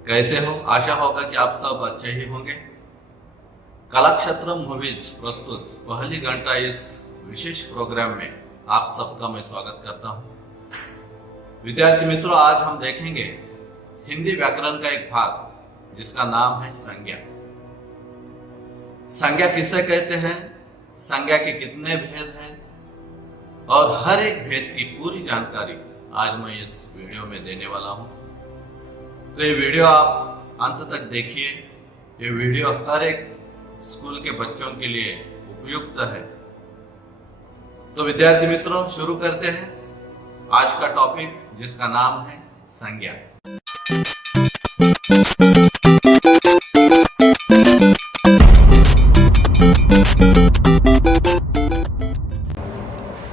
कैसे हो? आशा होगा कि आप सब अच्छे ही होंगे। कलाक्षेत्र मूवीज प्रस्तुत पहली घंटा इस विशेष प्रोग्राम में आप सबका मैं स्वागत करता हूं। विद्यार्थी मित्रों, आज हम देखेंगे हिंदी व्याकरण का एक भाग जिसका नाम है संज्ञा। संज्ञा किसे कहते हैं, संज्ञा के कितने भेद हैं और हर एक भेद की पूरी जानकारी आज मैं इस वीडियो में देने वाला हूं। तो ये वीडियो आप अंत तक देखिए। ये वीडियो हर एक स्कूल के बच्चों के लिए उपयुक्त है। तो विद्यार्थी मित्रों, शुरू करते हैं आज का टॉपिक जिसका नाम है संज्ञा।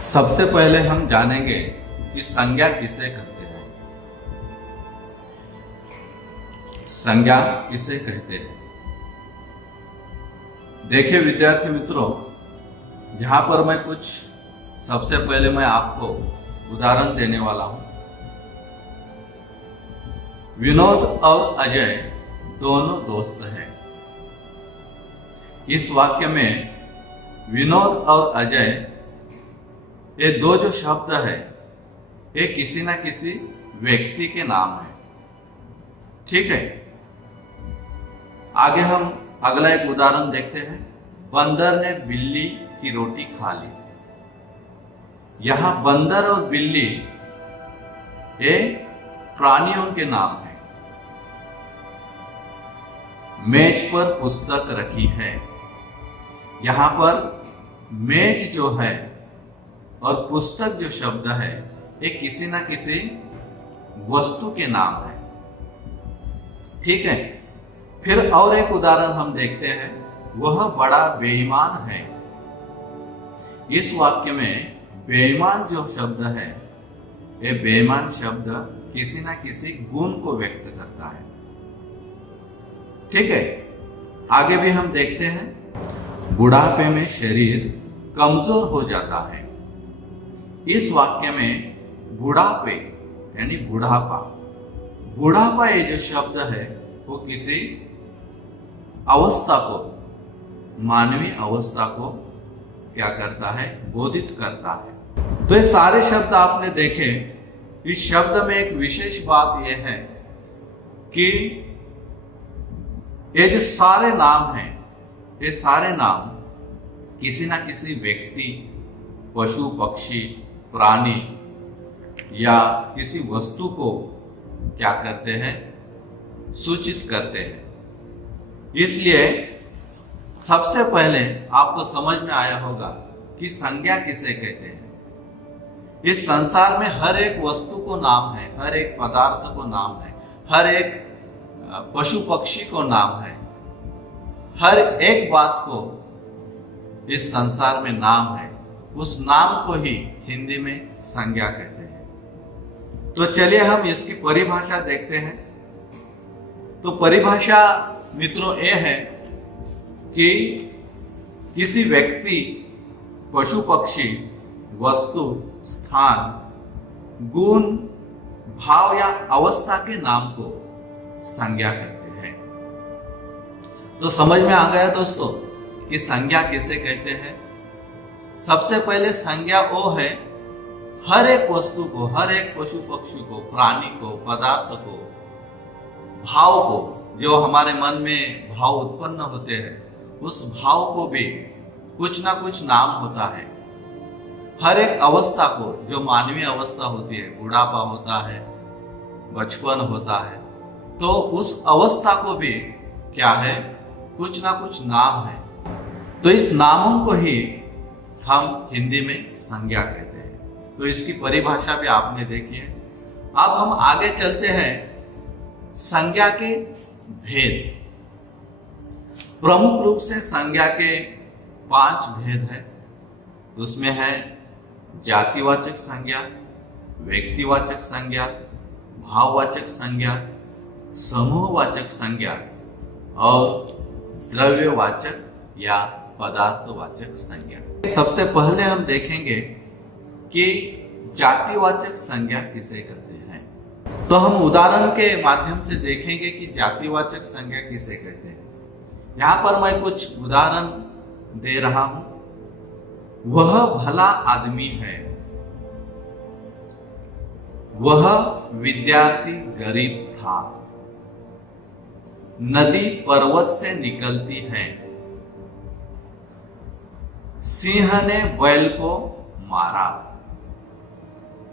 सबसे पहले हम जानेंगे कि संज्ञा किसे कहते हैं। संज्ञा किसे कहते हैं? देखिए विद्यार्थी मित्रों, यहां पर मैं कुछ सबसे पहले मैं आपको उदाहरण देने वाला हूं। विनोद और अजय दोनों दोस्त हैं। इस वाक्य में विनोद और अजय ये दो जो शब्द है ये किसी ना किसी व्यक्ति के नाम है। ठीक है, आगे हम अगला एक उदाहरण देखते हैं। बंदर ने बिल्ली की रोटी खा ली। यहां बंदर और बिल्ली ये प्राणियों के नाम है। मेज पर पुस्तक रखी है। यहां पर मेज जो है और पुस्तक जो शब्द है ये किसी ना किसी वस्तु के नाम है। ठीक है, फिर और एक उदाहरण हम देखते हैं। वह बड़ा बेईमान है। इस वाक्य में बेईमान जो शब्द है ये बेईमान शब्द किसी ना किसी गुण को व्यक्त करता है। ठीक है, आगे भी हम देखते हैं। बुढ़ापे में शरीर कमजोर हो जाता है। इस वाक्य में बुढ़ापे यानी बुढ़ापा, बुढ़ापा ये जो शब्द है वो किसी अवस्था को, मानवीय अवस्था को क्या करता है, बोधित करता है। तो ये सारे शब्द आपने देखे। इस शब्द में एक विशेष बात यह है कि ये जो सारे नाम हैं ये सारे नाम किसी ना किसी व्यक्ति, पशु, पक्षी, प्राणी या किसी वस्तु को क्या करते हैं, सूचित करते हैं। इसलिए सबसे पहले आपको समझ में आया होगा कि संज्ञा किसे कहते हैं। इस संसार में हर एक वस्तु को नाम है, हर एक पदार्थ को नाम है, हर एक पशु पक्षी को नाम है, हर एक बात को इस संसार में नाम है। उस नाम को ही हिंदी में संज्ञा कहते हैं। तो चलिए हम इसकी परिभाषा देखते हैं। तो परिभाषा मित्रों ये है कि किसी व्यक्ति, पशु पक्षी, वस्तु, स्थान, गुण, भाव या अवस्था के नाम को संज्ञा कहते हैं। तो समझ में आ गया दोस्तों कि संज्ञा किसे कहते हैं। सबसे पहले संज्ञा वो है हर एक वस्तु को, हर एक पशु पक्षी को, प्राणी को, पदार्थ को, भाव को, जो हमारे मन में भाव उत्पन्न होते हैं उस भाव को भी कुछ ना कुछ नाम होता है। हर एक अवस्था को, जो मानवीय अवस्था होती है, बुढ़ापा होता है, बचपन होता है, तो उस अवस्था को भी क्या है, कुछ ना कुछ नाम है। तो इस नामों को ही हम हिंदी में संज्ञा कहते हैं। तो इसकी परिभाषा भी आपने देखी है। अब हम आगे चलते हैं। संज्ञा के भेद, प्रमुख रूप से संज्ञा के 5 भेद हैं। उसमें है जातिवाचक संज्ञा, व्यक्तिवाचक संज्ञा, भाववाचक संज्ञा, समूहवाचक संज्ञा और द्रव्यवाचक या पदार्थवाचक संज्ञा। सबसे पहले हम देखेंगे कि जातिवाचक संज्ञा किसे कहते हैं। तो हम उदाहरण के माध्यम से देखेंगे कि जातिवाचक संज्ञा किसे कहते हैं। यहां पर मैं कुछ उदाहरण दे रहा हूं। वह भला आदमी है, वह विद्यार्थी गरीब था, नदी पर्वत से निकलती है, सिंह ने बैल को मारा,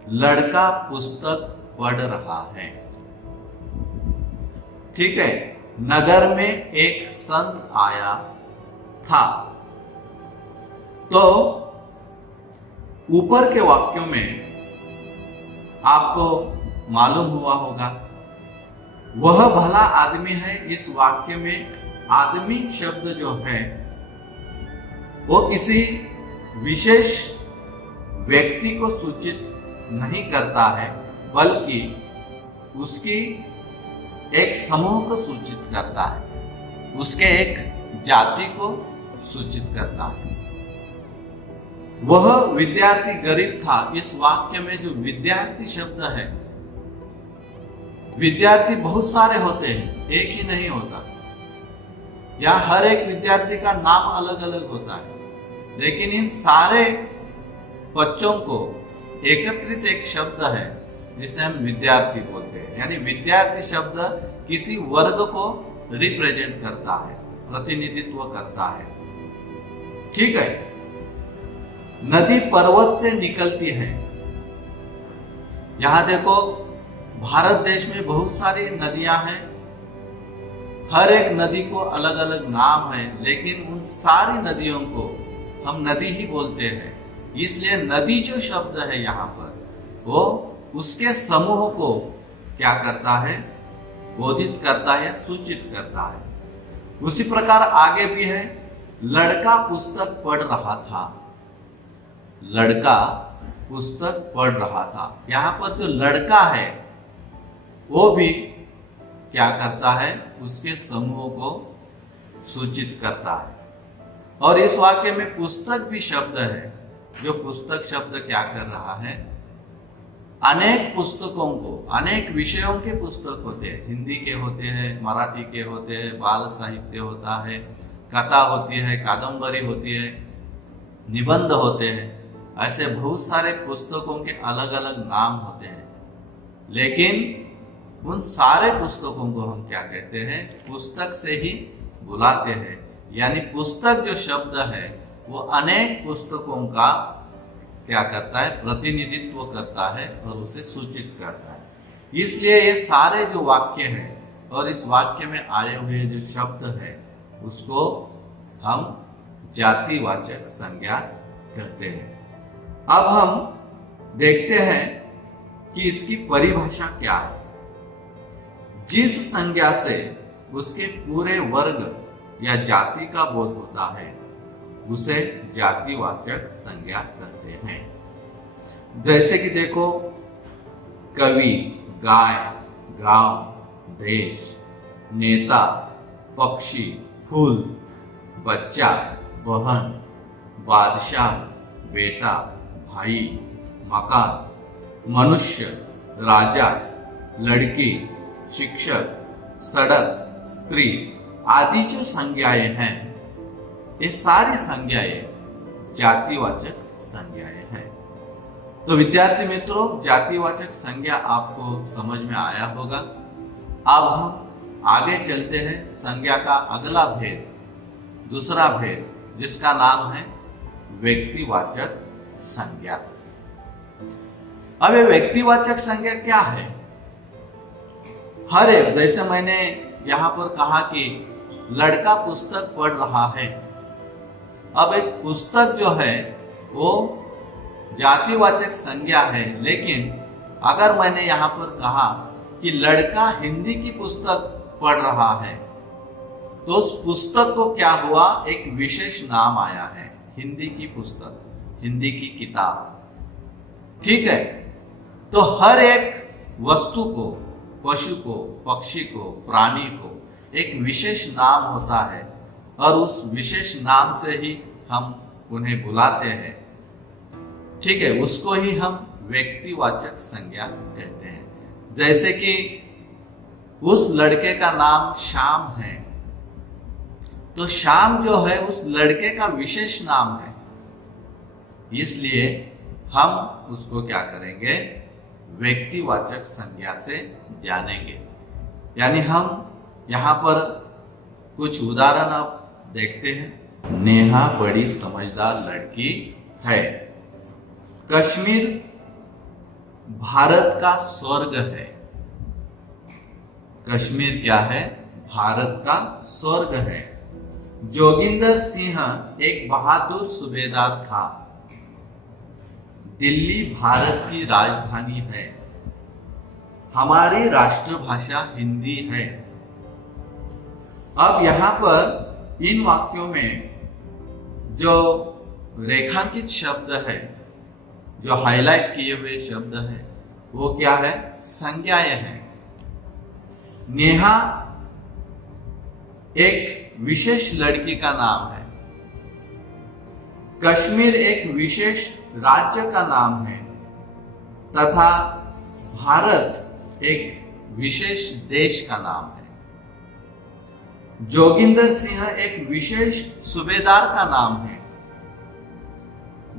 लड़का पुस्तक पढ़ रहा है। ठीक है। नगर में एक संत आया था। तो ऊपर के वाक्यों में आपको मालूम हुआ होगा वह भला आदमी है। इस वाक्य में आदमी शब्द जो है वो किसी विशेष व्यक्ति को सूचित नहीं करता है, बल्कि उसकी एक समूह को सूचित करता है, उसके एक जाति को सूचित करता है। वह विद्यार्थी गरीब था। इस वाक्य में जो विद्यार्थी शब्द है, विद्यार्थी बहुत सारे होते हैं, एक ही नहीं होता। या हर एक विद्यार्थी का नाम अलग अलग होता है, लेकिन इन सारे बच्चों को एकत्रित एक शब्द है जिसे हम विद्यार्थी बोलते हैं। यानी विद्यार्थी शब्द किसी वर्ग को रिप्रेजेंट करता है, प्रतिनिधित्व करता है। ठीक है। नदी पर्वत से निकलती है। यहां देखो, भारत देश में बहुत सारी नदियां हैं। हर एक नदी को अलग अलग नाम है, लेकिन उन सारी नदियों को हम नदी ही बोलते हैं। इसलिए नदी जो शब्द है यहाँ पर, वो उसके समूह को क्या करता है, बोधित करता है, सूचित करता है। उसी प्रकार आगे भी है, लड़का पुस्तक पढ़ रहा था। लड़का पुस्तक पढ़ रहा था। यहाँ पर जो लड़का है वो भी क्या करता है, उसके समूह को सूचित करता है। और इस वाक्य में पुस्तक भी शब्द है। जो पुस्तक शब्द क्या कर रहा है, अनेक पुस्तकों को, अनेक विषयों के पुस्तक होते हैं। हिंदी के होते हैं, मराठी के होते हैं, बाल साहित्य होता है, कथा होती है, कादम्बरी होती है, निबंध होते हैं। ऐसे बहुत सारे पुस्तकों के अलग अलग नाम होते हैं, लेकिन उन सारे पुस्तकों को हम क्या कहते हैं, पुस्तक से ही बुलाते हैं। यानी पुस्तक जो शब्द है वो अनेक पुस्तकों का क्या करता है, प्रतिनिधित्व करता है और उसे सूचित करता है। इसलिए ये सारे जो वाक्य हैं और इस वाक्य में आए हुए जो शब्द है उसको हम जातिवाचक संज्ञा कहते हैं। अब हम देखते हैं कि इसकी परिभाषा क्या है। जिस संज्ञा से उसके पूरे वर्ग या जाति का बोध होता है उसे जातिवाचक संज्ञा कहते हैं। जैसे कि देखो, कवि, गाय, गांव, देश, नेता, पक्षी, फूल, बच्चा, बहन, बादशाह, बेटा, भाई, मकान, मनुष्य, राजा, लड़की, शिक्षक, सड़क, स्त्री आदि जो संज्ञाएं हैं, ये सारी संज्ञाएं जातिवाचक संज्ञाएं हैं। तो विद्यार्थी मित्रों, जातिवाचक संज्ञा आपको समझ में आया होगा। अब हम आगे चलते हैं संज्ञा का अगला भेद, दूसरा भेद, जिसका नाम है व्यक्तिवाचक संज्ञा। अब ये व्यक्तिवाचक संज्ञा क्या है? हर एक, जैसे मैंने यहां पर कहा कि लड़का पुस्तक पढ़ रहा है। अब एक पुस्तक जो है वो जातिवाचक संज्ञा है, लेकिन अगर मैंने यहाँ पर कहा कि लड़का हिंदी की पुस्तक पढ़ रहा है, तो उस पुस्तक को क्या हुआ, एक विशेष नाम आया है, हिंदी की पुस्तक, हिंदी की किताब। ठीक है। तो हर एक वस्तु को, पशु को, पक्षी को, प्राणी को एक विशेष नाम होता है और उस विशेष नाम से ही हम उन्हें बुलाते हैं। ठीक है, उसको ही हम व्यक्तिवाचक संज्ञा कहते हैं। जैसे कि उस लड़के का नाम श्याम है, तो श्याम जो है उस लड़के का विशेष नाम है, इसलिए हम उसको क्या करेंगे, व्यक्तिवाचक संज्ञा से जानेंगे। यानी हम यहाँ पर कुछ उदाहरण आप देखते हैं। नेहा बड़ी समझदार लड़की है। कश्मीर भारत का स्वर्ग है। कश्मीर क्या है, भारत का स्वर्ग है। जोगिंदर सिंह एक बहादुर सूबेदार था। दिल्ली भारत की राजधानी है। हमारी राष्ट्रभाषा हिंदी है। अब यहां पर इन वाक्यों में जो रेखांकित शब्द है, जो हाईलाइट किए हुए शब्द है, वो क्या है, संज्ञाएं हैं। नेहा एक विशेष लड़की का नाम है। कश्मीर एक विशेष राज्य का नाम है तथा भारत एक विशेष देश का नाम है। जोगिंदर सिंह एक विशेष सूबेदार का नाम है।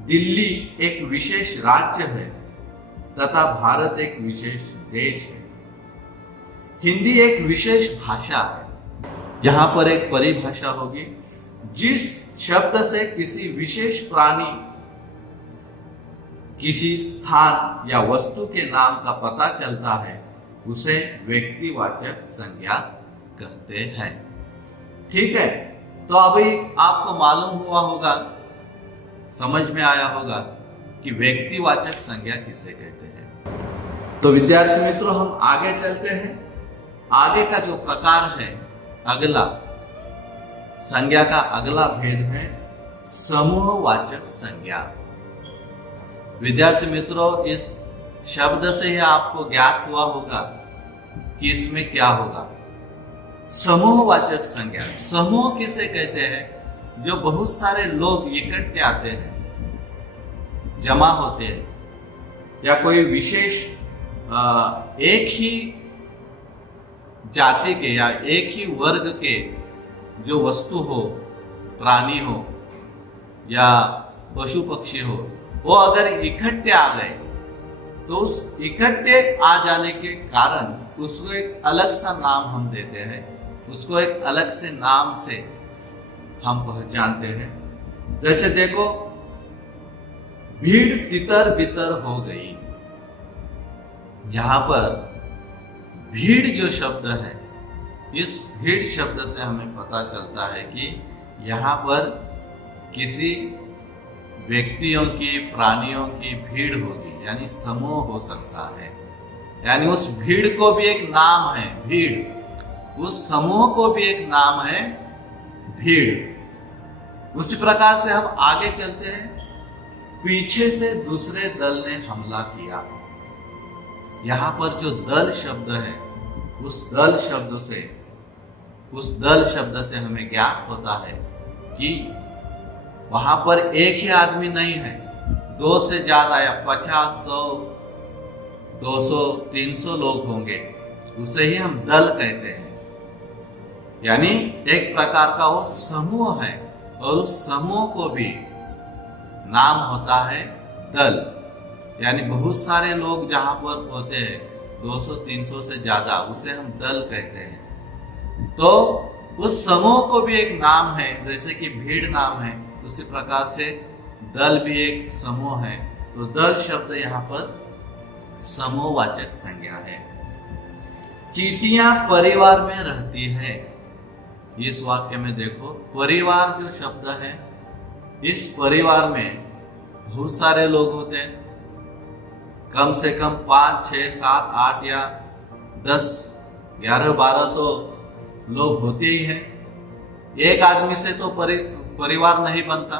दिल्ली एक विशेष राज्य है तथा भारत एक विशेष देश है। हिंदी एक विशेष भाषा है। यहां पर एक परिभाषा होगी। जिस शब्द से किसी विशेष प्राणी, किसी स्थान या वस्तु के नाम का पता चलता है, उसे व्यक्तिवाचक संज्ञा कहते हैं। ठीक है, तो अभी आपको मालूम हुआ होगा, समझ में आया होगा कि व्यक्तिवाचक संज्ञा किसे कहते हैं। तो विद्यार्थी मित्रों, हम आगे चलते हैं। आगे का जो प्रकार है, अगला संज्ञा का अगला भेद है समूहवाचक संज्ञा। विद्यार्थी मित्रों, इस शब्द से ही आपको ज्ञात हुआ होगा कि इसमें क्या होगा। समूहवाचक संज्ञा, समूह किसे कहते हैं, जो बहुत सारे लोग इकट्ठे आते हैं, जमा होते हैं, या कोई विशेष एक ही जाति के या एक ही वर्ग के जो वस्तु हो, प्राणी हो या पशु पक्षी हो, वो अगर इकट्ठे आ गए तो उस इकट्ठे आ जाने के कारण उसको एक अलग सा नाम हम देते हैं, उसको एक अलग से नाम से हम पहचानते हैं। जैसे देखो, भीड़ तितर बितर हो गई। यहां पर भीड़ जो शब्द है, इस भीड़ शब्द से हमें पता चलता है कि यहाँ पर किसी व्यक्तियों की, प्राणियों की भीड़ होगी, यानी समूह हो सकता है। यानी उस भीड़ को भी एक नाम है भीड़, उस समूह को भी एक नाम है भीड़। उसी प्रकार से हम आगे चलते हैं। पीछे से दूसरे दल ने हमला किया। यहाँ पर जो दल शब्द है, उस दल शब्द से हमें ज्ञात होता है कि वहां पर एक ही आदमी नहीं है, दो से ज्यादा या 50, 100, 200, 300 लोग होंगे, उसे ही हम दल कहते हैं। यानी एक प्रकार का वो समूह है, और उस समूह को भी नाम होता है दल। यानी बहुत सारे लोग जहां पर होते हैं, 200, 300 से ज्यादा, उसे हम दल कहते हैं। तो उस समूह को भी एक नाम है, जैसे कि भीड़ नाम है, उसी प्रकार से दल भी एक समूह है। तो दल शब्द यहाँ पर समूहवाचक संज्ञा है। चींटियां परिवार में रहती है। इस वाक्य में देखो, परिवार जो शब्द है, इस परिवार में बहुत सारे लोग होते हैं, कम से कम 5, 6, 7, 8 या 10, 11, 12 तो लोग होते ही हैं। एक आदमी से तो परिवार नहीं बनता।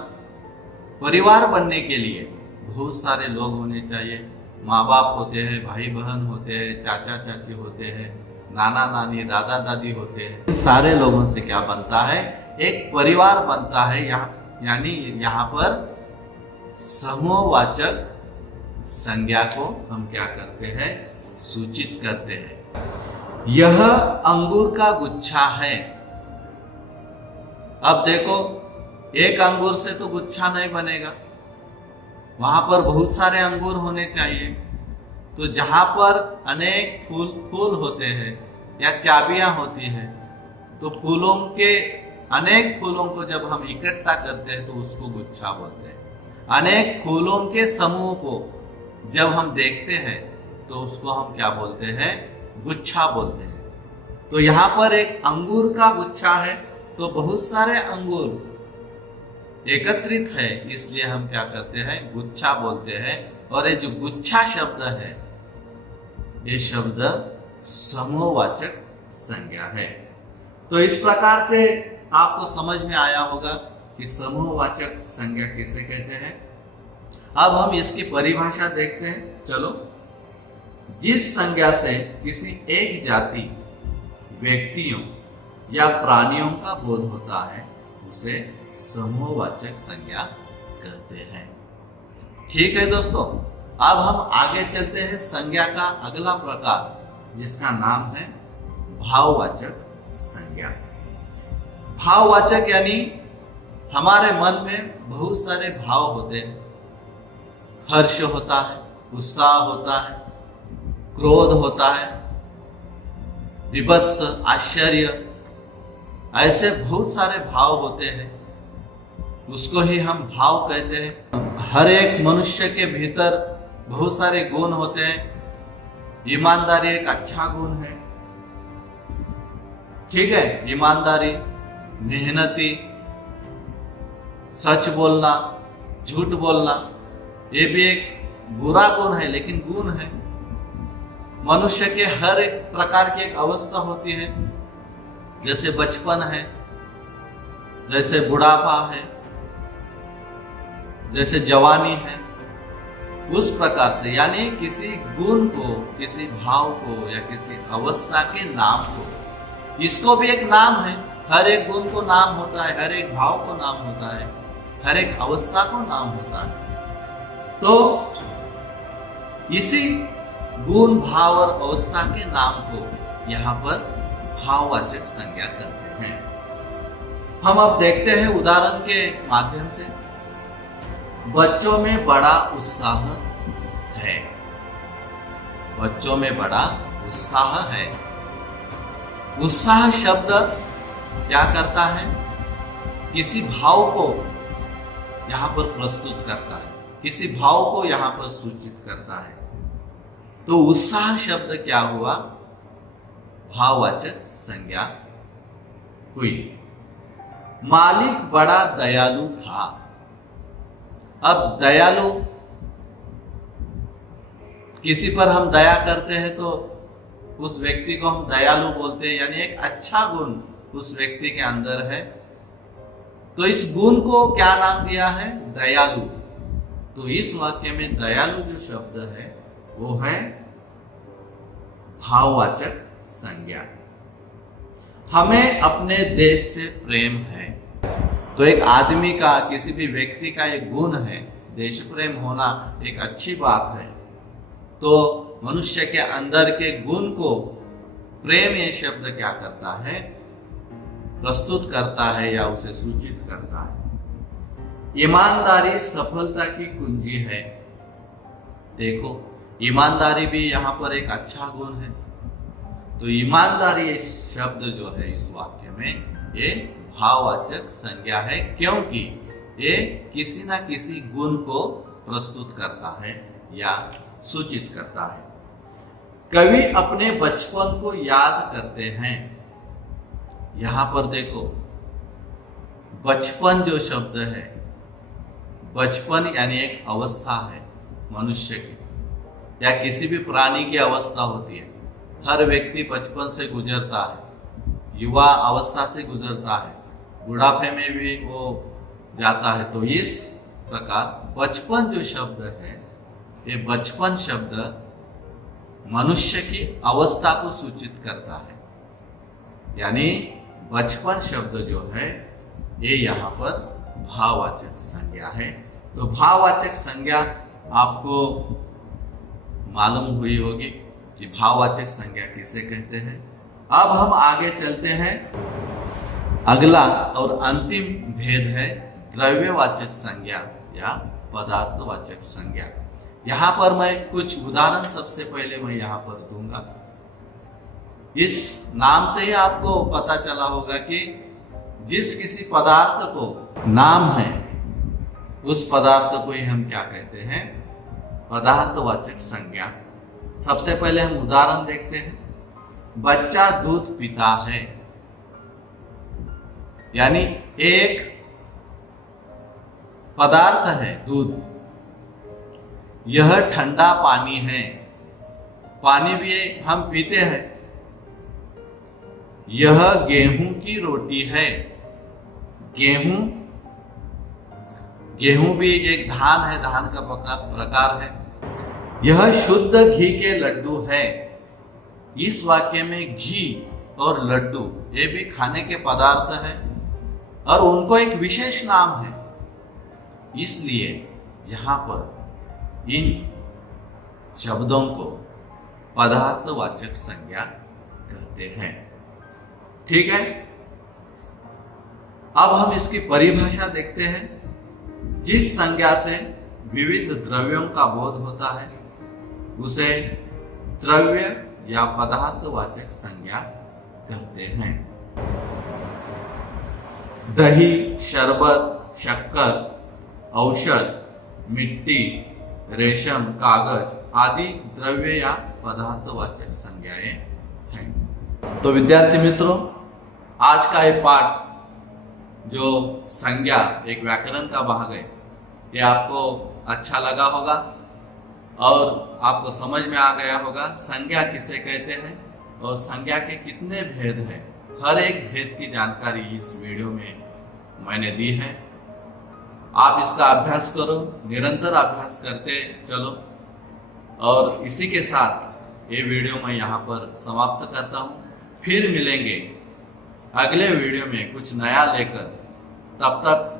परिवार बनने के लिए बहुत सारे लोग होने चाहिए। माँ बाप होते हैं, भाई बहन होते हैं, चाचा चाची होते हैं, नाना नानी, दादा दादी होते हैं। सारे लोगों से क्या बनता है, एक परिवार बनता है। यानी यहाँ पर समूहवाचक संज्ञा को हम क्या करते हैं, सूचित करते हैं। यह अंगूर का गुच्छा है। अब देखो, एक अंगूर से तो गुच्छा नहीं बनेगा, वहां पर बहुत सारे अंगूर होने चाहिए। तो जहां पर अनेक फूल होते हैं या चाबियां होती है, तो अनेक फूलों को जब हम इकट्ठा करते हैं तो उसको गुच्छा बोलते हैं। अनेक फूलों के समूह को जब हम देखते हैं तो उसको हम क्या बोलते हैं? गुच्छा बोलते हैं। तो यहाँ पर एक अंगूर का गुच्छा है, तो बहुत सारे अंगूर एकत्रित है, इसलिए हम क्या करते हैं? गुच्छा बोलते हैं। और ये जो गुच्छा शब्द है, ये शब्द समूहवाचक संज्ञा है। तो इस प्रकार से आपको समझ में आया होगा कि समूहवाचक संज्ञा किसे कहते हैं। अब हम इसकी परिभाषा देखते हैं। चलो, जिस संज्ञा से किसी एक जाति, व्यक्तियों या प्राणियों का बोध होता है उसे समूहवाचक संज्ञा कहते हैं। ठीक है दोस्तों, अब हम आगे चलते हैं संज्ञा का अगला प्रकार, जिसका नाम है भाववाचक संज्ञा। भाववाचक यानी हमारे मन में बहुत सारे भाव होते हैं। हर्ष होता है, उत्साह होता है, क्रोध होता है, विभत्स, आश्चर्य, ऐसे बहुत सारे भाव होते हैं। उसको ही हम भाव कहते हैं। हर एक मनुष्य के भीतर बहुत सारे गुण होते हैं। ईमानदारी एक अच्छा गुण है। ठीक है, ईमानदारी, मेहनती, सच बोलना, झूठ बोलना, ये भी एक बुरा गुण है, लेकिन गुण है। मनुष्य के हर एक प्रकार की एक अवस्था होती है, जैसे बचपन है, जैसे बुढ़ापा है, जैसे जवानी है, उस प्रकार से, यानी किसी गुण को, किसी भाव को या किसी अवस्था के नाम को, इसको भी एक नाम है। हर एक गुण को नाम होता है, हर एक भाव को नाम होता है, हर एक अवस्था को नाम होता है। तो इसी गुण, भाव और अवस्था के नाम को यहाँ पर भाववाचक संज्ञा करते हैं। हम अब देखते हैं उदाहरण के माध्यम से। बच्चों में बड़ा उत्साह है। बच्चों में बड़ा उत्साह है। उत्साह शब्द क्या करता है? किसी भाव को यहां पर प्रस्तुत करता है, किसी भाव को यहां पर सूचित करता है। तो उत्साह शब्द क्या हुआ? भाववाचक संज्ञा हुई। मालिक बड़ा दयालु था। अब दयालु, किसी पर हम दया करते हैं तो उस व्यक्ति को हम दयालु बोलते हैं, यानी एक अच्छा गुण उस व्यक्ति के अंदर है। तो इस गुण को क्या नाम दिया है? दयालु। तो इस वाक्य में दयालु जो शब्द है वो है भाववाचक संज्ञा। हमें अपने देश से प्रेम है। तो एक आदमी का, किसी भी व्यक्ति का एक गुण है, देश प्रेम होना एक अच्छी बात है। तो मनुष्य के अंदर के गुण को प्रेम ये शब्द क्या करता है? प्रस्तुत करता है या उसे सूचित करता है। ईमानदारी सफलता की कुंजी है। देखो, ईमानदारी भी यहाँ पर एक अच्छा गुण है। तो ईमानदारी शब्द जो है इस वाक्य में, ये भाववाचक संज्ञा है, क्योंकि ये किसी ना किसी गुण को प्रस्तुत करता है या सूचित करता है। कवि अपने बचपन को याद करते हैं। यहां पर देखो, बचपन जो शब्द है, बचपन यानी एक अवस्था है मनुष्य की या किसी भी प्राणी की अवस्था होती है। हर व्यक्ति बचपन से गुजरता है, युवा अवस्था से गुजरता है, बुढ़ापे में भी वो जाता है। तो इस प्रकार बचपन जो शब्द है, ये बचपन शब्द मनुष्य की अवस्था को सूचित करता है। यानी बचपन शब्द जो है ये यहाँ पर भाववाचक संज्ञा है। तो भाववाचक संज्ञा आपको मालूम हुई होगी। कि भाववाचक संज्ञा किसे कहते हैं। अब हम आगे चलते हैं। अगला और अंतिम भेद है द्रव्यवाचक संज्ञा या पदार्थवाचक संज्ञा। यहां पर मैं कुछ उदाहरण सबसे पहले मैं यहां पर दूंगा। इस नाम से ही आपको पता चला होगा कि जिस किसी पदार्थ को नाम है उस पदार्थ को ही हम क्या कहते हैं, पदार्थवाचक संज्ञा। सबसे पहले हम उदाहरण देखते हैं। बच्चा दूध पीता है, यानी एक पदार्थ है दूध। यह ठंडा पानी है, पानी भी हम पीते हैं। यह गेहूं की रोटी है, गेहूं भी एक धान है, धान का प्रकार है। यह शुद्ध घी के लड्डू है। इस वाक्य में घी और लड्डू ये भी खाने के पदार्थ है और उनको एक विशेष नाम है, इसलिए यहां पर इन शब्दों को पदार्थवाचक संज्ञा कहते हैं। ठीक है, अब हम इसकी परिभाषा देखते हैं। जिस संज्ञा से विविध द्रव्यों का बोध होता है उसे द्रव्य या पदार्थवाचक संज्ञा कहते हैं। दही, शरबत, शक्कर, औषध, मिट्टी, रेशम, कागज आदि द्रव्य या पदार्थवाचक संज्ञाएं हैं। तो विद्यार्थी मित्रों, आज का ये पाठ जो संज्ञा एक व्याकरण का भाग है, ये आपको अच्छा लगा होगा और आपको समझ में आ गया होगा संज्ञा किसे कहते हैं और संज्ञा के कितने भेद हैं। हर एक भेद की जानकारी इस वीडियो में मैंने दी है। आप इसका अभ्यास करो, निरंतर अभ्यास करते चलो। और इसी के साथ ये वीडियो मैं यहाँ पर समाप्त करता हूँ। फिर मिलेंगे अगले वीडियो में कुछ नया लेकर। तब तक